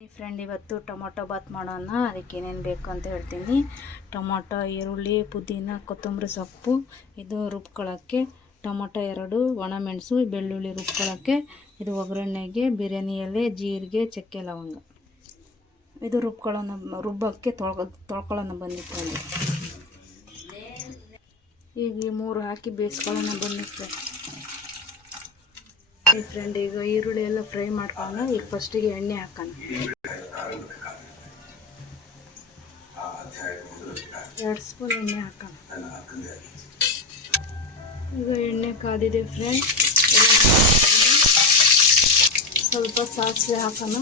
Friend ಇವತ್ತು tomato Baat ಮಾಡೋಣ. ಅದಕ್ಕೆ ಏನೇನು ಬೇಕು ಅಂತ ಹೇಳ್ತೀನಿ. ಟೊಮೊಟೊ, ಈರುಳ್ಳಿ, ಪುದೀನ, ಕೊತ್ತಂಬರಿ ಸೊಪ್ಪು, ಇದು ರುಬ್ಕೊಳ್ಳೋಕ್ಕೆ ಟೊಮೊಟೊ 2, ಒಣಮೆಣಸು, ಬೆಳ್ಳುಳ್ಳಿ ರುಬ್ಕೊಳ್ಳೋಕ್ಕೆ, ಇದು ಒಗ್ಗರಣೆಗೆ ಬಿರಿಯಾನಿ ಎಲೆ, ಜೀರಿಗೆ, ಚಕ್ಕೆ, ಲವಂಗ. ಇದು ರುಬ್ಬಕ್ಕೆ ತೊಳ್ಕೊಳ್ಳೋಣ ಬಂದಿತ್ತು. ಈಗ ಈ 3 ಹಾಕಿ ಬೇಯಿಸ್ಕೊಳ್ಳೋಣ ಬಂದಿತ್ತು ಫ್ರೆಂಡ್. ಈಗ ಈರುಳ್ಳಿ ಎಲ್ಲ ಫ್ರೈ ಮಾಡ್ಕೊಳ್ಳೋಣ. ಈಗ ಫಸ್ಟಿಗೆ ಎಣ್ಣೆ ಹಾಕೋಣ. 2 ಸ್ಪೂನ್ ಎಣ್ಣೆ ಹಾಕೋಣ. ಈಗ ಎಣ್ಣೆ ಕಾದಿದೆ ಫ್ರೆಂಡ್. ಸ್ವಲ್ಪ ಸಾಸಿವೆ ಹಾಕೋಣ.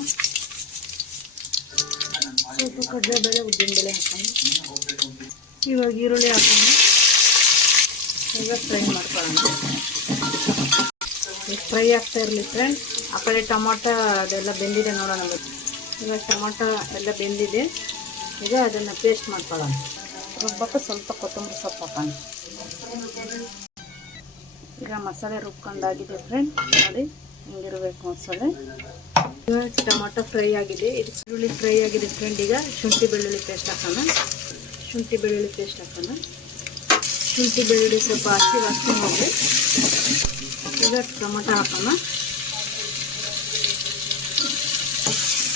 ಸ್ವಲ್ಪ ಕಡಲೆಬೇಳೆ, ಉದ್ದಿನಬೇಳೆ ಹಾಕೋಣ. ಇವಾಗ ಈರುಳ್ಳಿ ಹಾಕೋಣ. ಈಗ ಫ್ರೈ ಮಾಡ್ಕೊಳ್ಳೋಣ. ಈಗ ಫ್ರೈ ಆಗ್ತಾ ಇರಲಿ ಫ್ರೆಂಡ್. ಆ ಕಡೆ ಟೊಮೊಟೊ ಅದೆಲ್ಲ ಬೆಂದಿದೆ ನೋಡೋಣ. ಈಗ ಟೊಮೊಟೊ ಎಲ್ಲ ಬೆಂದಿದೆ. ಈಗ ಅದನ್ನು ಪೇಸ್ಟ್ ಮಾಡ್ಕೊಳ್ಳೋಣ. ರುಬ್ಬಕ್ಕೆ ಸ್ವಲ್ಪ ಕೊತ್ತಂಬರಿ ಸೊಪ್ಪು ಹಾಕೋಣ. ಈಗ ಮಸಾಲೆ ರುಬ್ಕೊಂಡಾಗಿದೆ ಫ್ರೆಂಡ್. ನೋಡಿ ಹಿಂಗಿರಬೇಕು ಮಸಾಲೆ. ಈಗ ಟೊಮೊಟೊ ಫ್ರೈ ಆಗಿದೆ. ಇದು ಈರುಳ್ಳಿ ಫ್ರೈ ಆಗಿದೆ ಫ್ರೆಂಡ್. ಈಗ ಶುಂಠಿ ಬೆಳ್ಳುಳ್ಳಿ ಪೇಸ್ಟ್ ಹಾಕೋಣ. ಶುಂಠಿ ಬೆಳ್ಳುಳ್ಳಿ ಸ್ವಲ್ಪ ಹಸಿ ವಾಸನೆ ಹೋಗಿ. ಈಗ ಟೊಮೊಟೊ ಹಾಕೋಣ.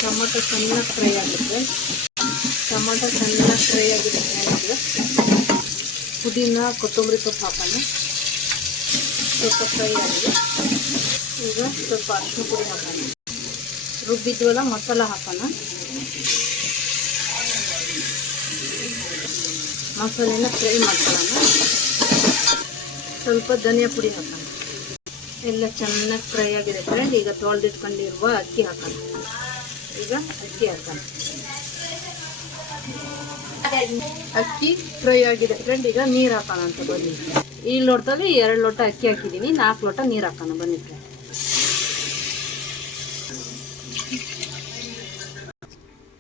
ಟೊಮೊಟೊ ಚೆನ್ನಾಗಿ ಫ್ರೈ ಆಗಿದೆ. ಈಗ ಪುದೀನ, ಕೊತ್ತಂಬರಿ ಸೊಪ್ಪು ಹಾಕೋಣ. ಸ್ವಲ್ಪ ಫ್ರೈ ಆಗಿದೆ. ಈಗ ಸ್ವಲ್ಪ ಅರಿಶಿನ ಪುಡಿ ಹಾಕೋಣ. ರುಬ್ಬಿದ್ವಲ್ಲ ಮಸಾಲ ಹಾಕೋಣ. ಮಸಾಲೆನ ಫ್ರೈ ಮಾಡ್ಕೊಳ್ಳೋಣ. ಸ್ವಲ್ಪ ಧನಿಯಾ ಪುಡಿ ಹಾಕೋಣ. ಎಲ್ಲ ಚೆನ್ನಾಗಿ ಫ್ರೈ ಆಗಿದೆ ಫ್ರೆಂಡ್. ಈಗ ತೊಳೆದಿಟ್ಕೊಂಡಿರುವ ಅಕ್ಕಿ ಹಾಕೋಣ. ಈಗ ಅಕ್ಕಿ ಹಾಕೋಣ. ಅಕ್ಕಿ ಫ್ರೈ ಆಗಿದೆ ಫ್ರೆಂಡ್. ಈಗ ನೀರು ಹಾಕೋಣ ಅಂತ ಬನ್ನಿ. ಈ ಲೋಟದಲ್ಲಿ 2 ಲೋಟ ಅಕ್ಕಿ ಹಾಕಿದ್ದೀನಿ. 4 ಲೋಟ ನೀರು ಹಾಕೋಣ ಬನ್ನಿ ಫ್ರೆಂಡ್.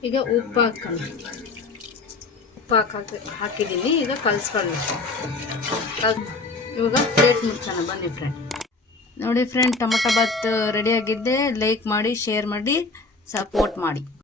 ಈಗ ಉಪ್ಪು ಹಾಕೋಣ. ಹಾಕಿದ್ದೀನಿ. ಈಗ ಕಲಿಸ್ಕೊಳ್ಳಿ. ಇವಾಗ ಪ್ಲೇಟ್ ಮುಚ್ಚೋಣ ಬನ್ನಿ ಫ್ರೆಂಡ್. ನೋಡಿ ಫ್ರೆಂಡ್, ಟೊಮೊಟೊ ಬಾತ್ ರೆಡಿಯಾಗಿದ್ದೆ. ಲೈಕ್ ಮಾಡಿ, ಶೇರ್ ಮಾಡಿ, ಸಪೋರ್ಟ್ ಮಾಡಿ.